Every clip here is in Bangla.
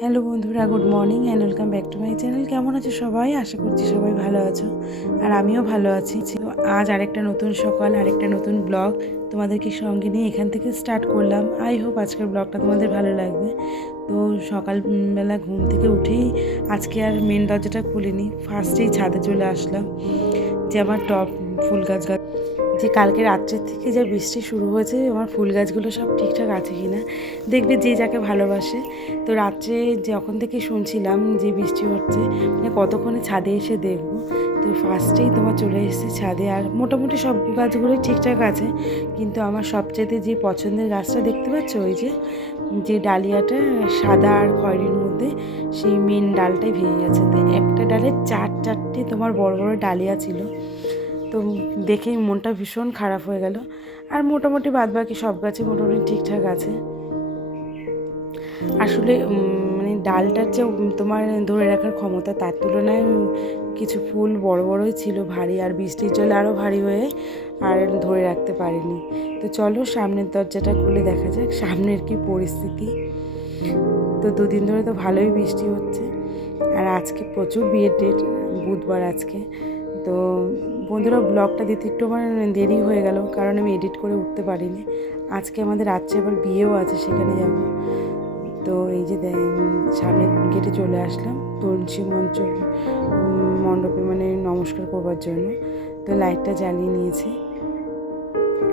হ্যালো বন্ধুরা, good morning and welcome back to my channel কেমন আছো সবাই? আশা করছি সবাই ভালো আছো। আর আমিও ভালো আছি। তো আজ আরেকটা নতুন সকাল, আরেকটা নতুন ব্লগ তোমাদেরকে সঙ্গে নিয়ে এখান থেকে স্টার্ট করলাম। আই হোপ আজকের ব্লগটা তোমাদের ভালো লাগবে। তো সকালবেলা ঘুম থেকে উঠেই আজকে আর মেন দরজাটা খুলিনি। ফার্স্টেই ছাদে চলে আসলাম। যে আমার টপ ফুল গাছ যে কালকে রাত্রের থেকে যা বৃষ্টি শুরু হয়েছে, আমার ফুল গাছগুলো সব ঠিকঠাক আছে কি না দেখবে যে যাকে ভালোবাসে। তো রাত্রে যখন থেকে শুনছিলাম যে বৃষ্টি হচ্ছে মানে কতক্ষণে ছাদে এসে দেখব। তো ফার্স্টেই তোমার চলে এসেছে ছাদে। আর মোটামুটি সব গাছগুলোই ঠিকঠাক আছে। কিন্তু আমার সবচেয়ে যে পছন্দের গাছটা দেখতে পাচ্ছ, ওই যে যে ডালিয়াটা সাদা আর খয়েরির মধ্যে, সেই মেন ডালটাই ভেঙে গেছে। তো একটা ডালে চার চারটে তোমার বড় বড় ডালিয়া ছিল। তো দেখেই মনটা ভীষণ খারাপ হয়ে গেল। আর মোটামুটি বাদ বাকি সব গাছই মোটামুটি ঠিকঠাক আছে। আসলে মানে ডালটার যে তোমার ধরে রাখার ক্ষমতা তার তুলনায় কিছু ফুল বড় বড়ই ছিল ভারী আর বৃষ্টির জলে আরও ভারী হয়ে আর ধরে রাখতে পারিনি। তো চলো সামনের দরজাটা খুলে দেখা যাক সামনের কি পরিস্থিতি। তো দুদিন ধরে তো ভালোই বৃষ্টি হচ্ছে। আর আজকে প্রচুর বিয়ের ডেট বুধবার আজকে। তো বন্ধুরা ব্লগটা দিতে একটু আমার দেরি হয়ে গেল, কারণ আমি এডিট করে উঠতে পারিনি। আজকে আমাদের রাত্রে আবার বিয়েও আছে, সেখানে যাব। তো এই যে সামনে গেটে চলে আসলাম, তুলসী মঞ্চ মণ্ডপে মানে নমস্কার করবার জন্য। তো লাইটটা জ্বালিয়ে নিয়েছি।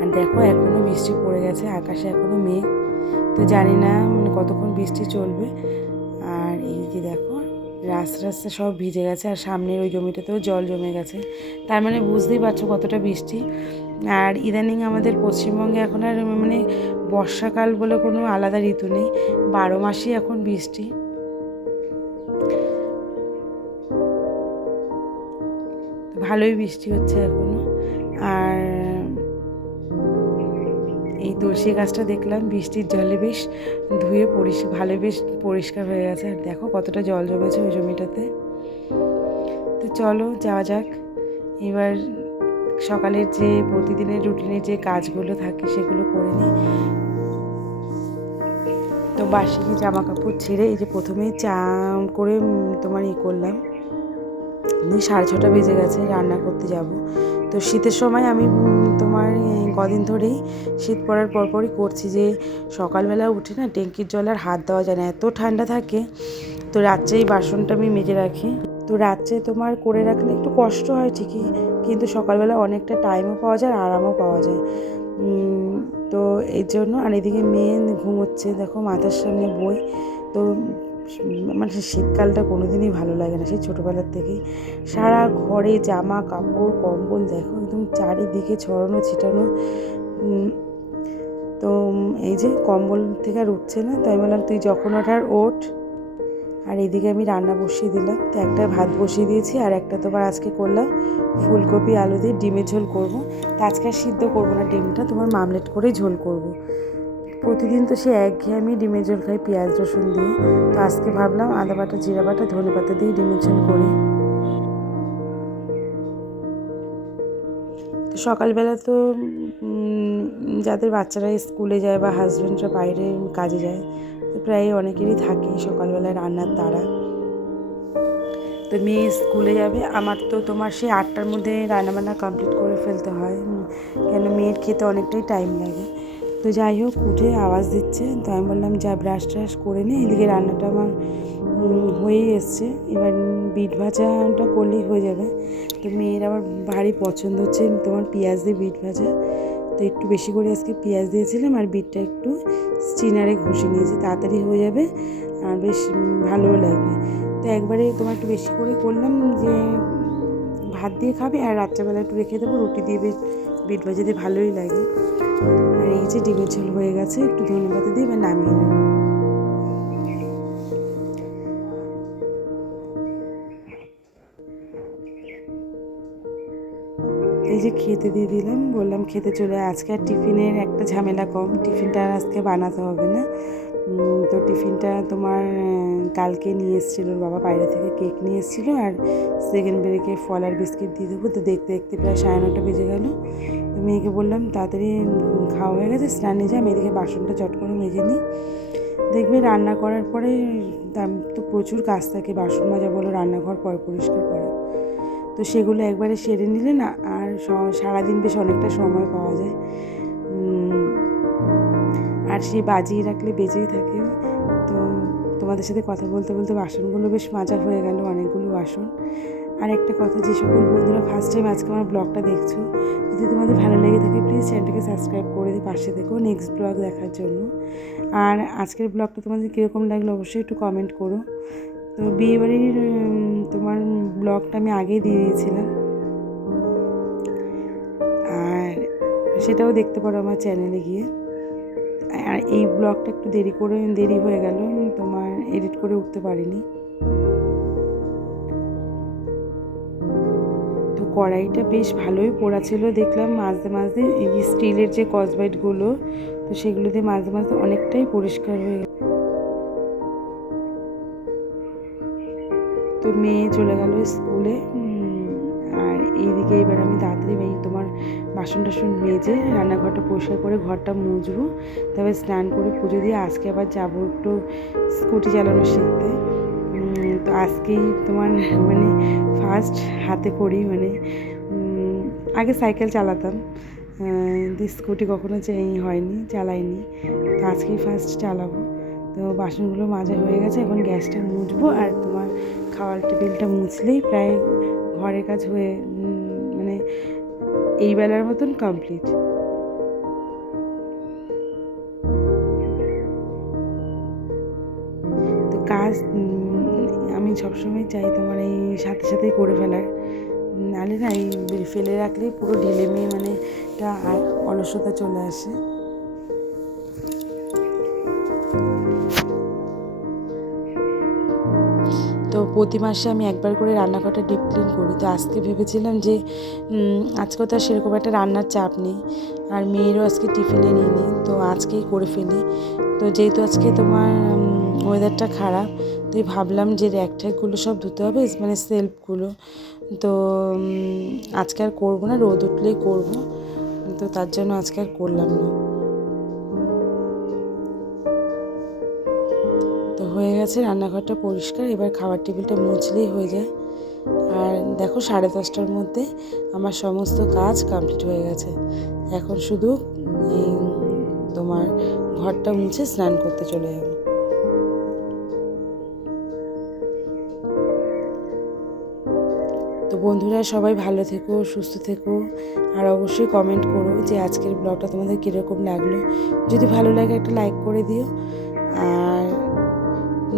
আর দেখো এখনও বৃষ্টি পড়ে গেছে, আকাশে এখনও মেঘ। তো জানি না মানে কতক্ষণ বৃষ্টি চলবে। আর এই যে দেখো রাস্তা রাস্তা সব ভিজে গেছে আর সামনের ওই জমিটাতেও জল জমে গেছে। তার মানে বুঝতেই পারছ কতটা বৃষ্টি। আর ইদানিং আমাদের পশ্চিমবঙ্গে এখন আর মানে বর্ষাকাল বলে কোনো আলাদা ঋতু নেই। বারো মাসই এখন বৃষ্টি। ভালোই বৃষ্টি হচ্ছে এখনও। তুলসী গাছটা দেখলাম, বৃষ্টির জলে বেশ ধুয়ে পরিষ ভালো বেশ পরিষ্কার হয়ে গেছে। আর দেখো কতটা জল জমেছে ওই জমিটাতে। তো চলো যাওয়া যাক। এবার সকালের যে, প্রতিদিনের রুটিনের যে কাজগুলো থাকে সেগুলো করে নিই। তো বাসি জামা কাপড় ছেড়ে এই যে প্রথমে চা করে তোমার ই করলাম। সাড়ে ছটা বেজে গেছে, রান্না করতে যাব। তো শীতের সময় আমি তোমার কদিন ধরেই শীত পড়ার পরপরই করছি যে, সকালবেলা উঠে না ট্যাঙ্কির জল আর হাত দেওয়া যায় না, এত ঠান্ডা থাকে। তো রাত্রে এই বাসনটা আমি মেজে রাখি। তো রাত্রে তোমার করে রাখলে একটু কষ্ট হয় ঠিকই, কিন্তু সকালবেলা অনেকটা টাইমও পাওয়া যায় আরামও পাওয়া যায়। তো এই জন্য আর এদিকে মেয়ে ঘুমোচ্ছে, দেখো মাথার সামনে বই। তো মানে শীতকালটা কোনোদিনই ভালো লাগে না। সেই ছোটোবেলার থেকেই সারা ঘরে জামা, কাপড়, কম্বল, দেখো একদম চারিদিকে ছড়ানো, ছিটানো। তো এই যে কম্বল থেকে আর উঠছে না, তাই বললাম তুই যখন ওঠার ওঠ। আর এদিকে আমি রান্না বসিয়ে দিলাম, তো একটা ভাত বসিয়ে দিয়েছি আর একটা তোমার আজকে করলাম ফুলকপি, আলু দিয়ে ডিমের ঝোল করব। তো আজকে আর সিদ্ধ করব না ডিমটা, তোমার মামলেট করেই ঝোল করব। প্রতিদিন তো সে একঘেয়ে আমি ডিমের ঝোল খাই, পেঁয়াজ, রসুন দিয়ে। তো আজকে ভাবলাম আদা বাটা, জিরা বাটা, ধনে পাতা দিয়ে ডিমের ঝোল করি। সকালবেলা তো যাদের বাচ্চারা স্কুলে যায় বা হাজব্যান্ডরা বাইরে কাজে যায়, তো প্রায় অনেকেরই থাকে সকালবেলায় রান্নার তাড়া। তো মেয়ে স্কুলে যাবে, আমার তো তোমার সেই আটটার মধ্যে রান্নাবান্না কমপ্লিট করে ফেলতে হয়। কেন মেয়ের খেতে অনেকটাই টাইম লাগে। তো যাই হোক, উঠে আওয়াজ দিচ্ছে। তো আমি বললাম, যা ব্রাশ ট্রাশ করে নে, এদিকে রান্নাটা আমার হয়েই এসছে। এবার বিট ভাজাটা করলেই হয়ে যাবে। তো মেয়ের আবার ভারী পছন্দ হচ্ছে তোমার পেঁয়াজ দিয়ে বিট ভাজা। তো একটু বেশি করে আজকে পেঁয়াজ দিয়েছিলাম আর বিটটা একটু স্টিনারে ঘষে নিয়েছি। তাড়াতাড়ি হয়ে যাবে আর বেশ ভালোও লাগবে। তো একবারে তোমার একটু বেশি করে করলাম যে ভাত দিয়ে খাবে আর রাত্রেবেলা একটু রেখে দেবো, রুটি দিয়ে বেশ বিট ভাজা ভালোই লাগে। আর এই যে ডিমের ঝোল হয়ে গেছে, একটু ধনে পাতা দিয়ে এবার নামিয়ে নেব। এই যে খেতে দিয়ে দিলাম, বললাম খেতে চলে, আজকে আর টিফিনের একটা ঝামেলা কম। টিফিনটা আর আজকে বানাতে হবে না। তো টিফিনটা তোমার কালকে নিয়ে এসেছিল বাবা বাইরে থেকে কেক নিয়ে এসেছিল, আর সেকেন্ড ব্রেকে ফল আর বিস্কিট দিয়ে দেবো। তো দেখতে দেখতে প্রায় সাড়ে নটা বেজে গেলো। তো মেয়েকে বললাম, তাড়াতাড়ি খাওয়া হয়ে গেছে, স্নানে যা, আমি এদিকে বাসনটা চট করে মেজে নিই। দেখবে রান্না করার পরে তো প্রচুর কাজ থাকে, বাসন মাজা বলো, রান্নাঘর পয় পরিষ্কার করা। তো সেগুলো একবারে সেরে নিলে না, আর সারাদিন বেশ অনেকটা সময় পাওয়া যায়। আর সেই বাজিয়ে রাখলে বেজেই থাকে। তো তোমাদের সাথে কথা বলতে বলতে বাসনগুলো বেশ মাজা হয়ে গেল, অনেকগুলো বাসন। আর একটা কথা, যে সকল বন্ধুরা ফার্স্ট টাইম আজকে আমার ব্লগটা দেখছ, যদি তোমাদের ভালো লেগে থাকে প্লিজ চ্যানেলটাকে সাবস্ক্রাইব করে দিয়ে পাশে দেখো নেক্সট ব্লগ দেখার জন্য। আর আজকের ব্লগটা তোমাদের কীরকম লাগল অবশ্যই একটু কমেন্ট করো। তো বিয়েবাড়ির তোমার ব্লগটা আমি আগেই দিয়ে দিয়েছিলাম। আর সেটাও দেখতে পারো আমার চ্যানেলে গিয়ে। আর এই ব্লগটা একটু দেরি করে, দেরি হয়ে গেল, তোমার এডিট করে উঠতে পারিনি। তো কড়াইটা বেশ ভালোই পোড়া ছিল, দেখলাম মাঝে মাঝে এই স্টিলের যে কসবাইটগুলো তো সেগুলো দিয়ে মাঝে মাঝে অনেকটাই পরিষ্কার হয়ে গেল। তো মেয়ে চলে গেল স্কুলে আর এইদিকে এবার আমি তাড়াতাড়ি বাসন টাসন মেজে রান্নাঘরটা পরিষ্কার করে ঘরটা মুছবো। তবে স্নান করে পুজো দিয়ে আজকে আবার যাব একটু স্কুটি চালানো শিখতে। তো আজকেই তোমার মানে ফার্স্ট হাতে করি মানে আগে সাইকেল চালাতাম। স্কুটি কখনো চাই হয়নি, চালাইনি। তো আজকেই ফার্স্ট চালাবো। তো বাসনগুলো মাজা হয়ে গেছে, এখন গ্যাসটা মুছবো আর তোমার খাওয়ার টেবিলটা মুছলেই প্রায় ঘরের কাজ হয়ে এই বেলার মতন কমপ্লিট তো কাজ আমি সবসময় চাই তোমার এই সাথে সাথেই করে ফেলার। নাহলে না এই ফেলে রাখলেই পুরো ঢেলে মেয়ে মানে একটা অলসতা চলে আসে। প্রতি মাসে আমি একবার করে রান্নাঘরটা ডিপ ক্লিন করি। তো আজকে ভেবেছিলাম যে উম, আজকে তো সেরকম একটা রান্নার চাপ নেই। আর মেয়েরও আজকে টিফিনে নিয়ে নিই তো আজকেই করে ফেলি। তো যেহেতু আজকে তোমার ওয়েদারটা খারাপ তো ভাবলাম যে র্যাক ট্যাকগুলো সব ধুতে হবে মানে সেলফগুলো তো আজকে আর করব না রোদ উঠলেই করব। তো তার জন্য আজকে আর করলাম না। হয়ে গেছে, রান্নাঘরটা পরিষ্কার। এবার খাবার টেবিলটা মুছলেই হয়ে যায়। আর দেখো সাড়ে দশটার মধ্যে আমার সমস্ত কাজ কমপ্লিট হয়ে গেছে। এখন শুধু তোমার ঘরটা মুছে স্নান করতে চলে যাব। তো বন্ধুরা, সবাই ভালো থেকো, সুস্থ থেকো। আর অবশ্যই কমেন্ট করো যে আজকের ব্লগটা তোমাদের কীরকম লাগল। যদি ভালো লাগে একটা লাইক করে দিও। আর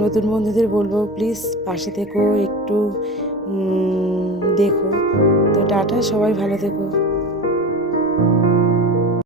নতুন বন্ধুদের বলব প্লিজ পাশে থেকো একটু দেখো। তো টাটা সবাই ভালো থেকো।